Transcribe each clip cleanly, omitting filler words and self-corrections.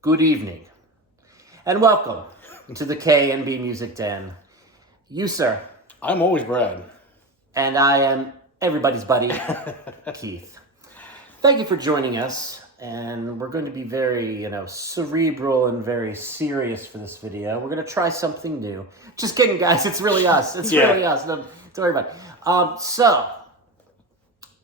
Good evening, and welcome to the K&B Music Den. You, sir, I'm always Brad. and I am everybody's buddy, Keith. Thank you for joining us, and we're going to be very, cerebral and very serious for this video. We're going to try something new. Just kidding, guys. It's really us. It's really us. No, don't worry about it. So,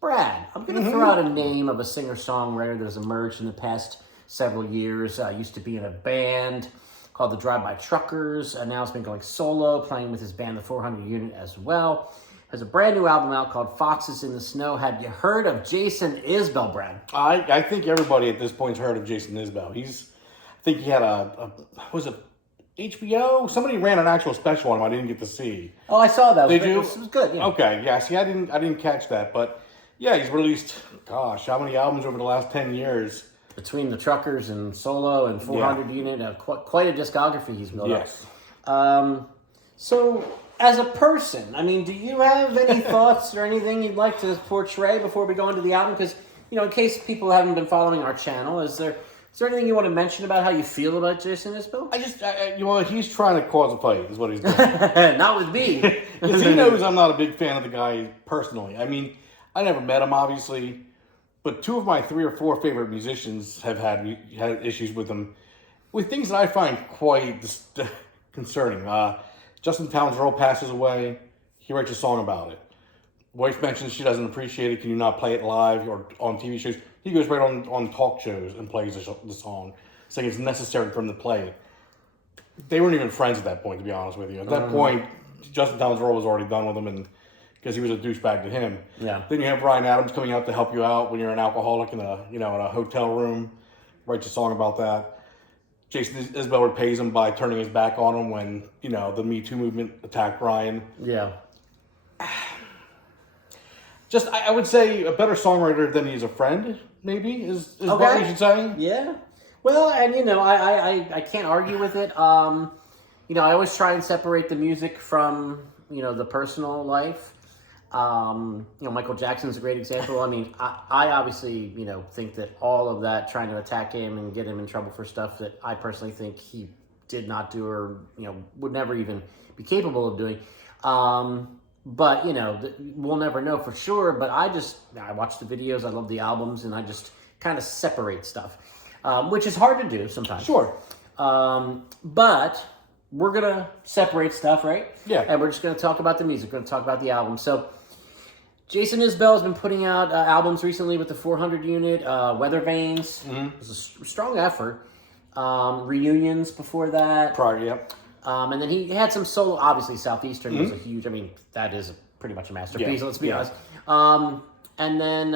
Brad, I'm going to throw out a name of a singer-songwriter that has emerged in the past several years. Used to be in a band called the Drive-By Truckers, and now has been going solo, playing with his band, the 400 Unit, as well. Has a brand new album out called Foxes in the Snow. Have you heard of Jason Isbell, Brad? I think everybody at this point's heard of Jason Isbell. I think he had was it HBO? Somebody ran an actual special on him I didn't get to see. Oh, I saw that. Did you? It was good. Yeah. Okay, yeah. See, I didn't catch that, but yeah, he's released. Gosh, how many albums over the last 10 years? Between the Truckers and solo and 400 Unit, quite a discography he's built Yes. up. So, as a person, I mean, do you have any thoughts or anything you'd like to portray before we go into the album? Because, in case people haven't been following our channel, is there anything you want to mention about how you feel about Jason Isbell? He's trying to cause a fight, is what he's doing. Not with me. Because he knows I'm not a big fan of the guy personally. I mean, I never met him, obviously. But two of my 3 or 4 favorite musicians have had issues with him, with things that I find quite concerning. Justin Townsend passes away. He writes a song about it. Wife mentions she doesn't appreciate it. Can you not play it live or on TV shows? He goes right on talk shows and plays the song, saying it's necessary for him to play it. They weren't even friends at that point, to be honest with you. At that point, Justin Townsend was already done with him, and because he was a douchebag to him. Yeah. Then you have Bryan Adams coming out to help you out when you're an alcoholic in a hotel room, writes a song about that. Jason Isbell repays him by turning his back on him when the Me Too movement attacked Bryan. Yeah. Just I would say a better songwriter than he's a friend. Maybe is Okay. what we should say. Yeah. Well, and I can't argue with it. I always try and separate the music from the personal life. Michael Jackson's a great example. I mean, I obviously, think that all of that, trying to attack him and get him in trouble for stuff that I personally think he did not do or, would never even be capable of doing. But, we'll never know for sure. But I watch the videos, I love the albums, and I just kind of separate stuff, which is hard to do sometimes. Sure. But we're going to separate stuff, right? Yeah. And we're just going to talk about the music. We're going to talk about the album. So, Jason Isbell has been putting out albums recently with the 400 Unit, Weather Vanes. It was a strong effort. Reunions before that. Prior, yep. And then he had some solo. Obviously, Southeastern was a huge. I mean, that is pretty much a masterpiece. Yeah. Let's be honest. And then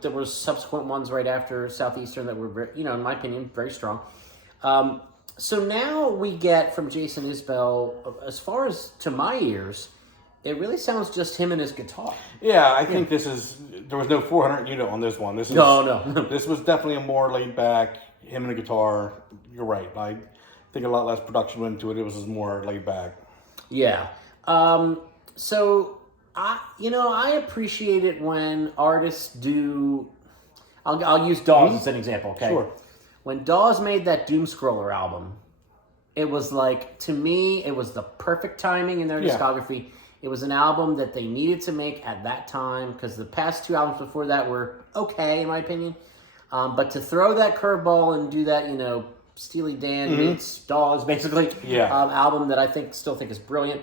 there were subsequent ones right after Southeastern that were very, in my opinion, very strong. So now we get from Jason Isbell, as far as to my ears, it really sounds just him and his guitar. Yeah, I think there was no 400 Unit on this one. No. This was definitely a more laid back, him and a guitar. You're right. I think a lot less production went into it. It was just more laid back. Yeah. So I appreciate it when artists do. I'll use Dawes as an example. Okay. Sure. When Dawes made that Doom Scroller album, it was like, to me, it was the perfect timing in their discography. It was an album that they needed to make at that time, because the past 2 albums before that were okay, in my opinion. But to throw that curveball and do that, Steely Dan meets Dawes, basically, album that I still think is brilliant.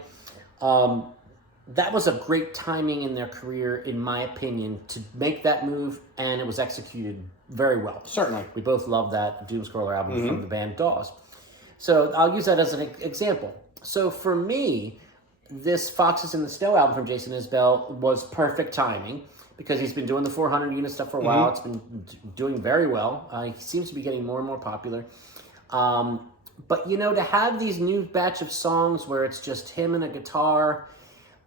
That was a great timing in their career, in my opinion, to make that move, and it was executed very well. Certainly. We both love that Doom Scroller album from the band Dawes. So I'll use that as an example. So for me, this Foxes in the Snow album from Jason Isbell was perfect timing, because he's been doing the 400 Unit stuff for a while. It's been doing very well. He seems to be getting more and more popular. But, to have these new batch of songs where it's just him and a guitar,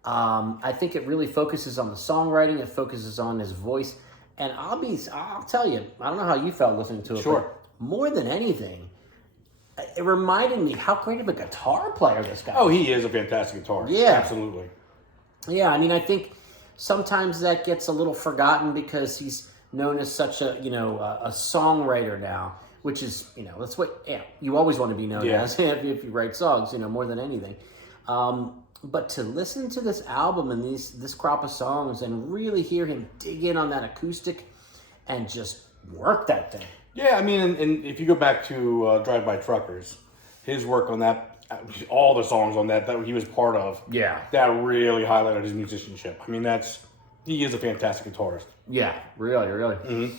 I think it really focuses on the songwriting. It focuses on his voice. And I'll tell you, I don't know how you felt listening to it. Sure. But more than anything, it reminded me how great of a guitar player this guy is. Oh, he is a fantastic guitarist. Yeah. Absolutely. Yeah, I mean, I think sometimes that gets a little forgotten because he's known as such a songwriter now. which is, that's what you always want to be known as if you write songs, more than anything. But to listen to this album and this crop of songs and really hear him dig in on that acoustic and just work that thing. Yeah, I mean, and if you go back to Drive By Truckers, his work on that, all the songs on that he was part of, that really highlighted his musicianship. I mean, he is a fantastic guitarist. Yeah, really.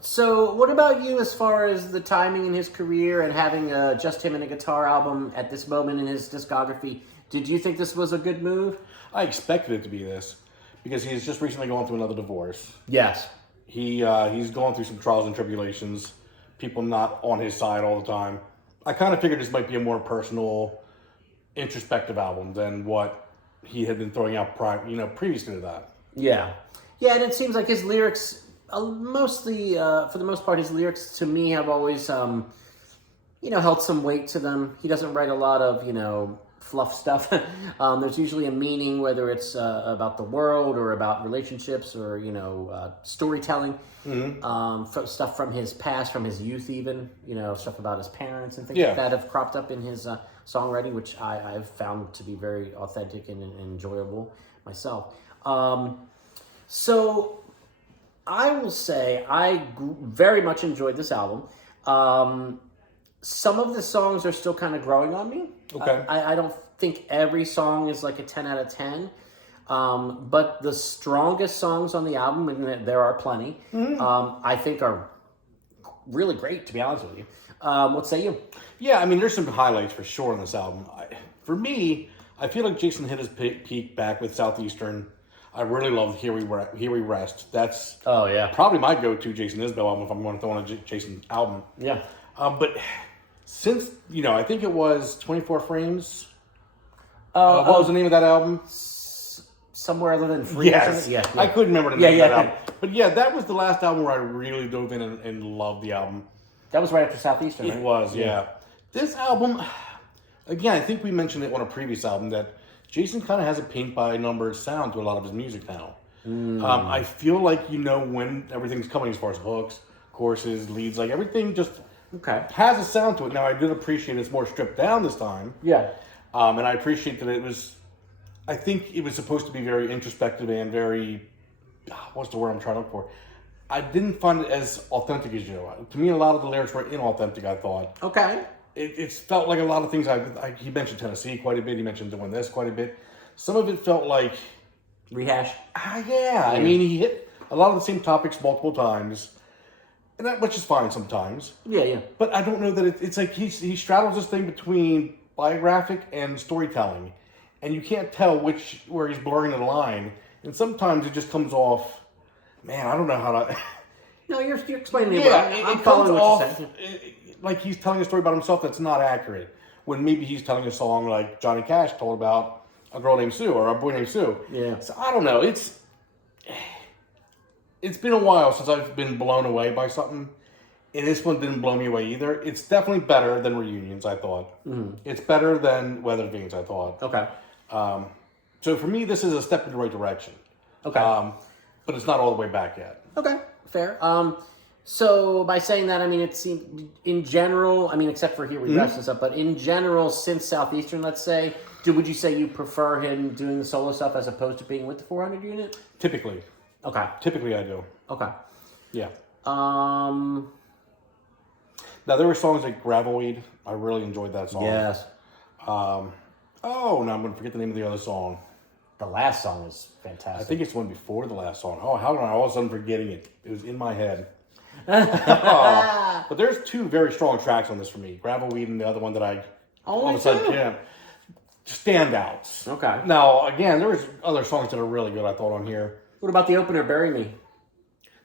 So what about you as far as the timing in his career and having just him in a guitar album at this moment in his discography? Did you think this was a good move? I expected it to be this because he's just recently gone through another divorce. Yes. He's going through some trials and tribulations, people not on his side all the time. I kind of figured this might be a more personal, introspective album than what he had been throwing out previously to that. Yeah, and it seems like his lyrics, mostly, for the most part, his lyrics to me have always, held some weight to them. He doesn't write a lot of, fluff stuff. There's usually a meaning, whether it's about the world or about relationships or, storytelling. Stuff from his past, from his youth even, stuff about his parents and things like that have cropped up in his songwriting, which I've found to be very authentic and enjoyable myself. So I will say I very much enjoyed this album. Some of the songs are still kind of growing on me. Okay. I don't think every song is like a 10 out of 10. But the strongest songs on the album, and there are plenty, I think are really great, to be honest with you. What say you? Yeah, I mean, there's some highlights for sure on this album. For me, I feel like Jason hit his peak back with Southeastern. I really love Here We Rest. That's probably my go-to Jason Isbell album if I'm going to throw on a Jason album. Yeah. But since, I think it was 24 Frames. What was the name of that album? Somewhere Other Than Free. Yes. Yeah. I couldn't remember the name of that album. But that was the last album where I really dove in and loved the album. That was right after Southeastern, right? It was, yeah. This album, again, I think we mentioned it on a previous album that Jason kind of has a paint-by-numbers sound to a lot of his music now. I feel like when everything's coming as far as hooks, choruses, leads, like everything just has a sound to it. Now, I did appreciate it's more stripped down this time. Yeah. And I appreciate that it was, I think it was supposed to be very introspective and very, what's the word I'm trying to look for? I didn't find it as authentic as To me, a lot of the lyrics were inauthentic, I thought. Okay. It felt like a lot of things, he mentioned Tennessee quite a bit, he mentioned doing this quite a bit. Some of it felt like... rehash? Yeah. I mean, he hit a lot of the same topics multiple times, and which is fine sometimes. Yeah. But I don't know that it's like he straddles this thing between biographic and storytelling, and you can't tell where he's blurring the line, and sometimes it just comes off, man, I don't know how to... No, you're explaining it. Yeah, I'm following what you're saying. Like he's telling a story about himself that's not accurate, when maybe he's telling a song like Johnny Cash told about a girl named Sue or a boy named Sue. Yeah. So I don't know. It's been a while since I've been blown away by something, and this one didn't blow me away either. It's definitely better than Reunions, I thought. Mm-hmm. It's better than Weather Vanes, I thought. Okay. So for me, this is a step in the right direction. Okay. But it's not all the way back yet. Okay, fair. So by saying that, I mean, it seemed, in general, I mean, except for Here We Rest and stuff, but in general, since Southeastern, let's say, would you say you prefer him doing the solo stuff as opposed to being with the 400 unit? Typically. Okay. Typically, I do. Okay. Yeah. Now, there were songs like Gravelweed. I really enjoyed that song. Yes. Now I'm going to forget the name of the other song. The last song is fantastic. I think it's the one before the last song. Oh, how am I all of a sudden forgetting it? It was in my head. But there's two very strong tracks on this for me. Gravelweed and the other one that I... all of a sudden, yeah. Standouts. Okay. Now, again, there was other songs that are really good, I thought, on here. What about the opener, Bury Me?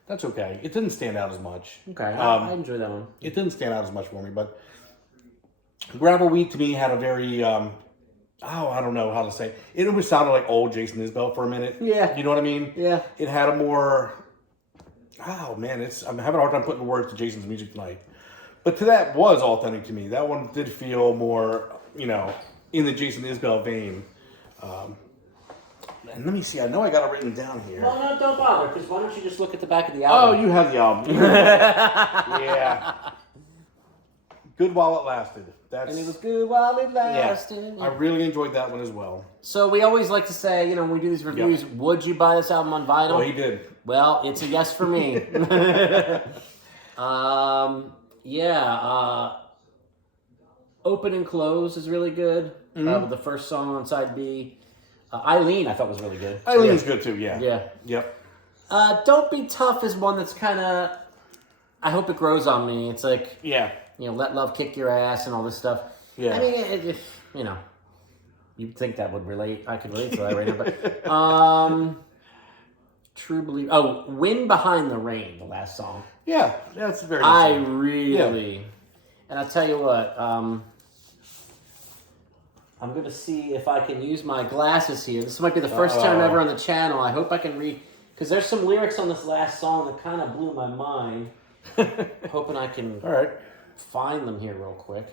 That's okay. It didn't stand out as much. Okay, I enjoy that one. It didn't stand out as much for me, but Gravelweed to me had a very... I don't know how to say. It almost sounded like old Jason Isbell for a minute. Yeah. You know what I mean? Yeah. It had a more... Oh, man, I'm having a hard time putting words to Jason's music tonight. But that was authentic to me. That one did feel more, in the Jason Isbell vein. And let me see. I know I got it written down here. Well, no, don't bother, because why don't you just look at the back of the Oh, album? you have the album. Yeah. Good while it lasted. And it was good while it lasted. Yeah. I really enjoyed that one as well. So we always like to say, when we do these reviews, would you buy this album on vinyl? Well, he did. Well, it's a yes for me. Open and Close is really good. The first song on side B. Eileen, I thought was really good. Eileen's good too, yeah. Yeah. Yep. Don't Be Tough is one that's kind of, I hope it grows on me. It's like, Let Love Kick Your Ass and all this stuff. Yeah. I mean, you'd think that would relate. I could relate to that right now. But True Believe. Oh, Wind Behind the Rain, the last song. Yeah, that's very good. I really, and I'll tell you what, I'm going to see if I can use my glasses here. This might be the first time ever on the channel. I hope I can read, because there's some lyrics on this last song that kind of blew my mind. Hoping I can find them here real quick.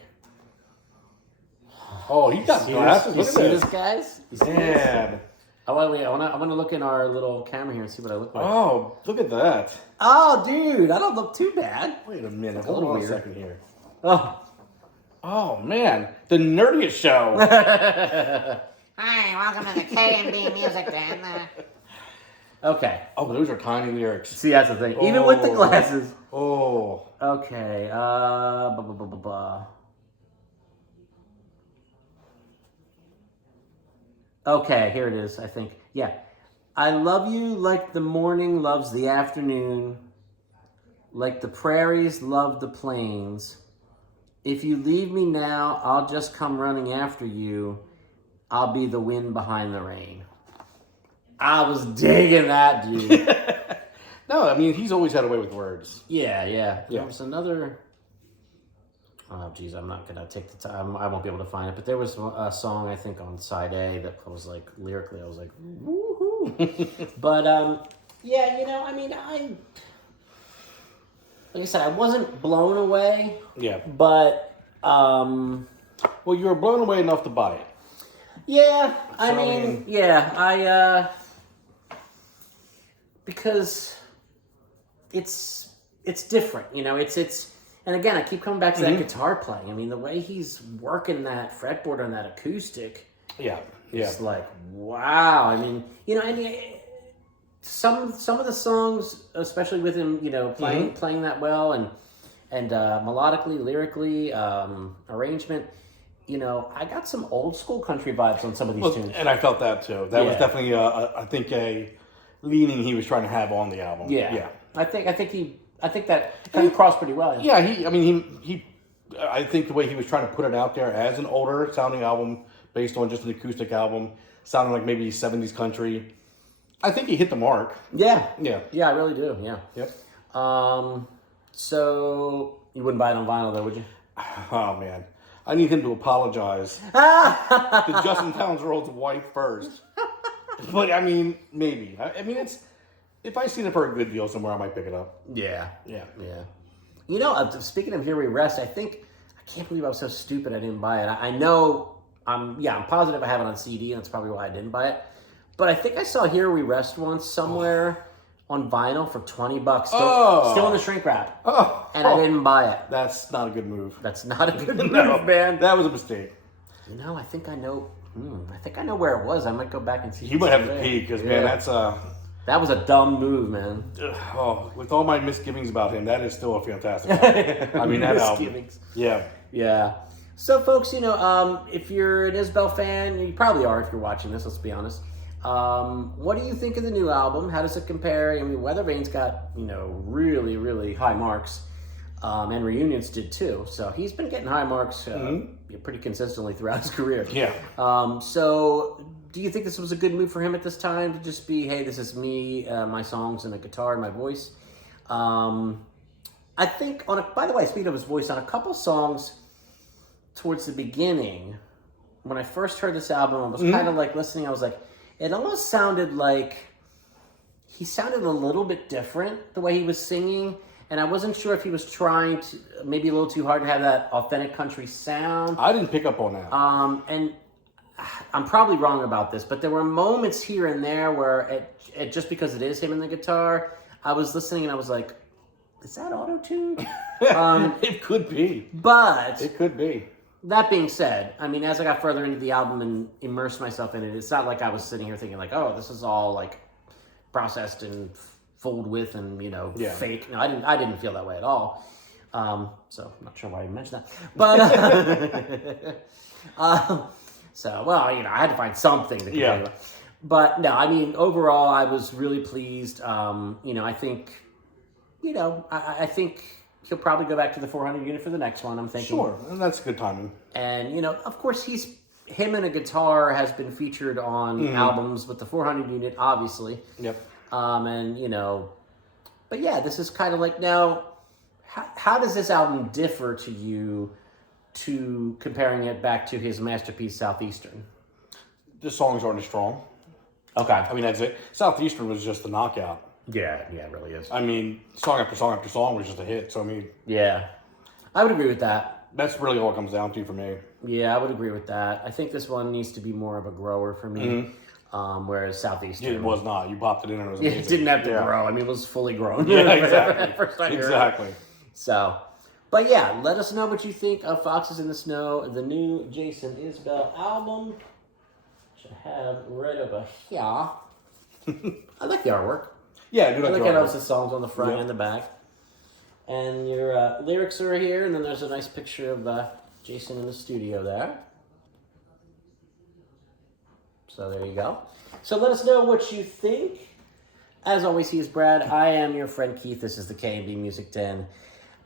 Oh, he got glasses. You see this, guys? You see this? Man. Oh, wait, I want to look in our little camera here and see what I look like. Oh, look at that. Oh, dude, I don't look too bad. Wait a minute. Hold Hold on weird. a second here. Oh, man. The nerdiest show. Hi, welcome to the K&B Music Den. Okay. Oh, those are tiny lyrics. See, that's the thing. Even with the glasses. Oh. Okay. Okay, here it is, I think. Yeah. I love you like the morning loves the afternoon, like the prairies love the plains. If you leave me now, I'll just come running after you. I'll be the wind behind the rain. I was digging that, dude. No, I mean, he's always had a way with words. Yeah. There was another... Oh, geez, I'm not going to take the time. I won't be able to find it. But there was a song, I think, on side A that was like, lyrically, I was like, woohoo. But, like I said, I wasn't blown away. Yeah. But, well, you were blown away enough to buy it. Yeah, because it's different, and again, I keep coming back to that guitar playing. I mean, the way he's working that fretboard on that acoustic, it's like, wow. I mean, some of the songs, especially with him, playing that well and melodically, lyrically, arrangement. I got some old school country vibes on some of these tunes. And I felt that too. That was definitely, I think, a leaning he was trying to have on the album. Yeah. I think that kind of crossed pretty well. Yeah, I think the way he was trying to put it out there as an older sounding album based on just an acoustic album, sounding like maybe 70s country, I think he hit the mark. Yeah, I really do. Yeah. Yep. So you wouldn't buy it on vinyl, though, would you? Oh man, I need him to apologize to Justin Townsend's wife first. But I mean, maybe. I mean, if I see it for a good deal somewhere, I might pick it up. Yeah. Speaking of Here We Rest, I can't believe I was so stupid I didn't buy it. I know, I'm positive I have it on CD, and that's probably why I didn't buy it. But I think I saw Here We Rest once somewhere on vinyl for $20, still in the shrink wrap. And I didn't buy it. That's not a good move. That's not a good move, man. That was a mistake. I think I know. I think I know where it was. I might go back and see. You might have to pee because man, that's that was a dumb move, man. With all my misgivings about him, that is still a fantastic album. I mean, that album. Yeah. So, folks, if you're an Isbell fan, you probably are if you're watching this. Let's be honest. What do you think of the new album? How does it compare? I mean, Weathervane's got really, really high marks, and Reunions did too. So he's been getting high marks pretty consistently throughout his career. Yeah. So do you think this was a good move for him at this time to just be, hey, this is me, my songs, and a guitar and my voice? I think by the way, speaking of his voice, on a couple songs towards the beginning, when I first heard this album, I was kind of like listening. I was like, it almost sounded like he sounded a little bit different the way he was singing. And I wasn't sure if he was trying to, maybe a little too hard to have that authentic country sound. I didn't pick up on that. And I'm probably wrong about this, but there were moments here and there where just because it is him and the guitar, I was listening and I was like, is that auto-tuned? It could be. But It could be. that being said, I mean, as I got further into the album and immersed myself in it, it's not like I was sitting here thinking like, oh, this is all like processed and fooled with and, you know, fake. No, I didn't feel that way at all. So I'm not sure why I mentioned that. But, so, well, you know, I had to find something to complain about. But no, I mean, overall, I was really pleased. You know, I think, you know, I think he'll probably go back to the 400 unit for the next one, I'm thinking. Sure, and that's good timing. And, you know, of course, him and a guitar has been featured on albums with the 400 unit, obviously. Yep. And, you know, but yeah, this is kind of like, now, how does this album differ to you to comparing it back to his masterpiece, Southeastern? The songs aren't as strong. Okay. I mean, that's it. Southeastern was just a knockout. Yeah, it really is. I mean, song after song after song was just a hit. So, I mean... Yeah. I would agree with that. That's really all it comes down to for me. Yeah, I would agree with that. I think this one needs to be more of a grower for me. Whereas Southeastern... It was not. You popped it in and it was amazing. It didn't have to grow. I mean, it was fully grown. Yeah, exactly. First time Exactly. So, but yeah, let us know what you think of Foxes in the Snow, the new Jason Isbell album, which I have right over here. I like the artwork. Yeah, I do I like like the how artwork. it's the songs on the front and the back. And your lyrics are here, and then there's a nice picture of Jason in the studio there. So there you go. So let us know what you think. As always, he is Brad. I am your friend Keith. This is the K&B Music Den.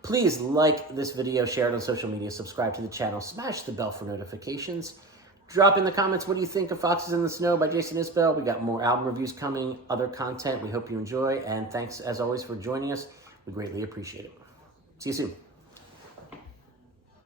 Please like this video, share it on social media, subscribe to the channel, smash the bell for notifications. Drop in the comments, what do you think of Foxes in the Snow by Jason Isbell? We got more album reviews coming, other content. We hope you enjoy, and thanks, as always, for joining us. We greatly appreciate it. See you soon.